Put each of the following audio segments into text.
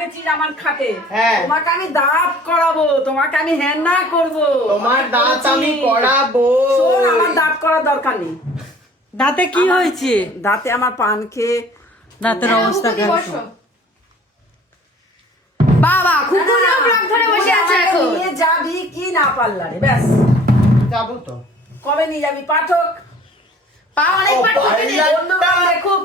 ঢুকেছিস আমার খাটে। হ্যাঁ। তোমাকে আমি দাঁত করাবো তোমাকে আমি হ্যান্না করব। তোমার দাঁত আমি করাবো। শোন আমার দাঁত করার দরকার নেই। দাঁতে কি হয়েছে? দাঁতে আমার পান খেয়ে দাঁতের অবস্থা তুমি কেমন? বাবা কুকুরও ব্লক ধরে বসে আছে এখন। নিয়ে যাবি কি না পারলারে ব্যাস। যাব তো। কবে নিয়ে যাবি পাঠক? পা অনেক ও,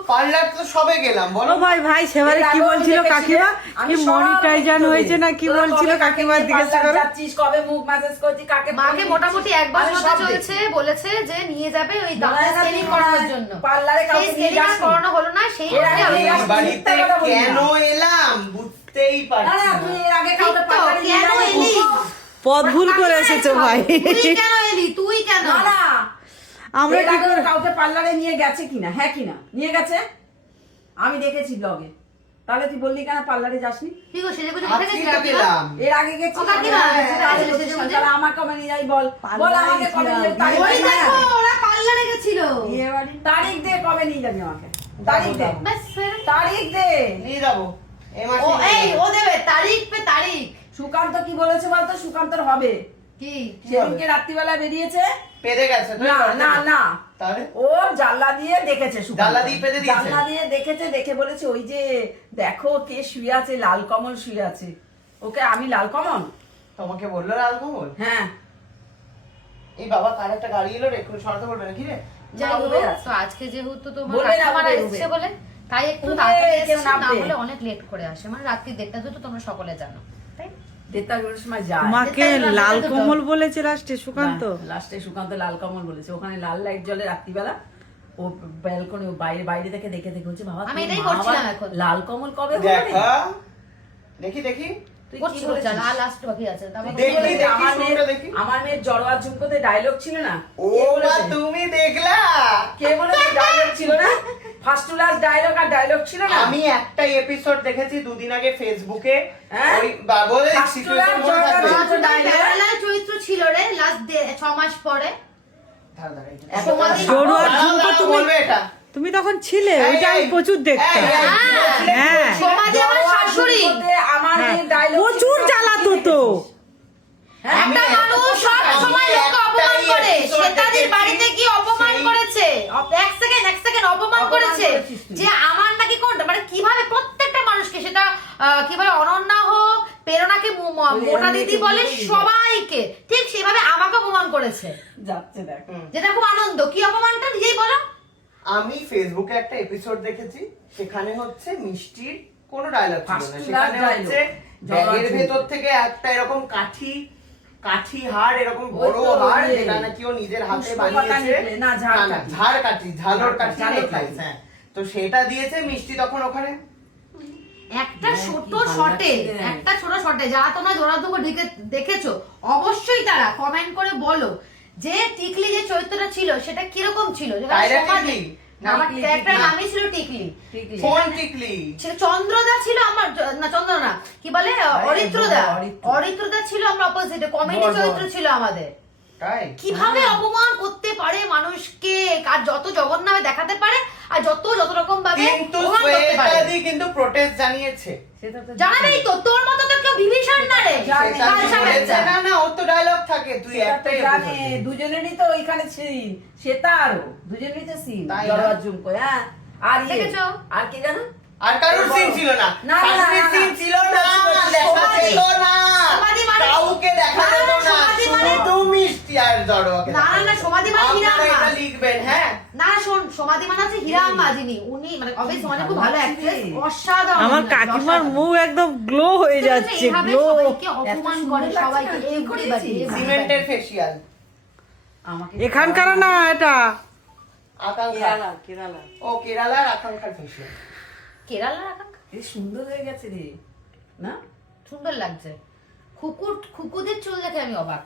পার্লার তো সবে গেলাম বলো। ভাই ভাই সেবারে কি বলছিল কাকিমা? কি সব মনিটাইজার হয়েছে না কি বলছিল কবে কাকিমার কাকে জিজ্ঞাসা করো যাচ্ছিস কবে মুখ ম্যাসেজ করছিস কাকে মাকে মোটামুটি এক বছর হতে সব চলছে বলেছে যে নিয়ে যাবে ওই হয় স্কেলিং তুই করানোর জন্য। পার্লারে কাউকে নিয়ে করানো হলো না সেই বাড়িতে। কেন এলাম? বুঝতেই পারছি না না। তুই এর আগে কাউকে পার্লারে নিয়ে কেন এলি? পথ ভুল করে এসেছ ভাই। তুই কেন এলি? তুই আমরা কি করে কাউকে পার্লারে নিয়ে গেছে কিনা? হ্যাঁ কিনা? নিয়ে গেছে? আমি দেখেছি ব্লগে তাহলে তুই বললি কেন পার্লারে যাসনি? কি গো সেজে গুজে আজকেই গেছিস এর আগে গেছি। হ্যাঁ, তাহলে আমার কবে নিয়ে যাই বল। বল আমাকে কবে নিয়ে তারিখ ওই দেখো ওরা পার্লারে গেছিল। বিয়ে বাড়ি? তারিখ দে কবে নিয়ে যাবি আমাকে। তারিখ দে। তারিখ দে। নিয়ে যাব। ও এই ও দেবে তারিখ পে তারিখ। সুকান্ত কি বলেছে বলতো? সুকান্তর হবে। কি? সেদিনকে রাত্রিবেলা বেরিয়েছে। পেরে গেছে না না। না তাহলে? ও জানলা দিয়ে দেখেছে জানলা দিয়ে পেতে দিয়েছে? জানলা দিয়ে দেখেছে দেখে বলেছে ওই যে দেখো কে শুয়ে আছে লাল কমল শুয়ে আছে। ওকে আমি লাল কমল? তোমাকে বলল লাল কমল? হ্যাঁ। এই বাবা কার একটা গাড়ি এলো রে একটু সরাতে বলবে না কি রে। তো আজকে যেহেতু তোমার এসছে উবের। বলে তাই একটু তাড়াতাড়ি না হলে অনেক লেট করে আসে। মানে রাত্রি দেড়টা দুটো তোমরা সকলে জানো। সময় যায়। তোমাকে লাল কমল বলেছে লাস্টে সুকান্ত। লাস্টে সুকান্ত লাল কমল বলেছে। ওখানে লাল লাইট জ্বলে রাত্রিবেলা ও ব্যালকনি বাইরে বাইরে থেকে দেখে দেখে বলছে বাবা আমি এটাই করছিলাম এখন। লাল কমল কবে হবে দেখি। দেখি আমার মেয়ের দেখি। আমার মেয়ের জড়োয়া ঝুমকোতে ডায়লগ ছিল না? ও বলেছে? তুমি দেখলা? কে না ফার্স্ট টু লাস্ট ডায়লগ আর ডায়লগ ছিল না? আমি একটা এপিসোড দেখেছি দুদিন আগে ফেসবুকে হ্যাঁ? ওই মনে থাকবে। চরিত্র ছিল রে লাস্ট ছ মাস পরে। তুমি বলবে এটা। তুমি তখন ছিলে ওইটা আমি প্রচুর দেখতাম। হ্যাঁ। হ্যাঁ। প্রচুর জ্বালাতো তো। হ্যাঁ? একটা মানুষ সব সময় লোককে অপমান করে। বাড়িতে কি অপমান সেই- করেছে অপ- এক সেকেন্ড এক সেকেন্ড অপমান করেছে যে আমার নাকি কোনটা মানে কীভাবে প্রত্যেকটা মানুষকে সেটা কীভাবে অনন্যা হোক প্রেরণাকে মোটা দিদি বলে সবাইকে ঠিক সেভাবে আমাকে অপমান করেছে। যাচ্ছে দেখ। যেটা খুব আনন্দ। কি অপমানটা? নিজেই বলো। আমি ফেসবুকে একটা এপিসোড দেখেছি সেখানে হচ্ছে মিষ্টির কোনো ডায়লগ ছিল না। সেখানে হচ্ছে ব্যাগের ভেতর থেকে একটা এরকম কাঠি কাঠি হাড় এরকম বড়। যেটা নাকি ও নিজের হাতে বানিয়েছে। না, ঝাড় কাঠি। ঝাড় কাঠি ঝালর কাঠি। হ্যাঁ। তো সেটা দিয়েছে মিষ্টি তখন ওখানে? একটা হ্যাঁ, ছোট শটে একটা ছোট শটে যারা তোমরা জোড়াদুকো দেখেছ অবশ্যই তারা কমেন্ট করে বলো যে টিকলি যে চরিত্রটা ছিল সেটা কীরকম ছিল? আমার ক্যারেক্টার নামই ছিল টিকলি। টিকলি ছিল চন্দ্রদা ছিল আমার না চন্দ্রদা কি বলে অরিত্রদা অরিত্র। অরিত্রদা ছিল আমরা অপোজিটে কমেডি। চরিত্র ছিল আমাদের তাই? কীভাবে হ্যাঁ। অপমান করতে পারে মানুষকে? আর যত জগন্নামে দেখাতে পারে আর যত যত রকম ভাবে কিন্তু অপমান করতে পারে। শ্বেতাদি কিন্তু প্রোটেস্ট জানিয়েছে। তো জানাবেই তো তোর মতো তো কেউ বিভীষণ না রে। না না ওর তো ডায়লগ থাকে তুই একটাই জানে দুজনেরই তো ওইখানে সিন আরও দুজনেরই তো সিন ঝুমকো হ্যাঁ। আর ইয়ে, দেখেছ? আর কি জানো আর কারোর সিন ছিল না। না, সিন ছিল না দেখা সমাধি। ছিল না সমাধি মানে- কাউকে দেখা না, যেত না, না সমাধি মানে- শুধু মিষ্টি আর জড়োয়াকে না, দেখা না, যেত। সমাধি মানে আপনারা হীরার এটা মাছ। লিখবেন হ্যাঁ না শোন সমাধি মানে হচ্ছে হীরা উনি মানে সমাধি খুব ভালো অ্যাক্ট্রেস অসাধারণ আমার কাকিমার মুখ একদম গ্লো হয়ে যাচ্ছে গ্লো অপমান করে সবাইকে না, কি everybody, সিমেন্টের আমাকে এখানকার না এটা? আকাঙ্ক্ষা। কেরালা কেরালা। ও কেরালার আকাঙ্ক্ষার ফেসিয়াল কেরালার আকাঙ্ক্ষা? এই সুন্দর হয়ে গেছে রে। না? সুন্দর লাগছে। খুকুর খুকুদের চুল দেখে আমি অবাক।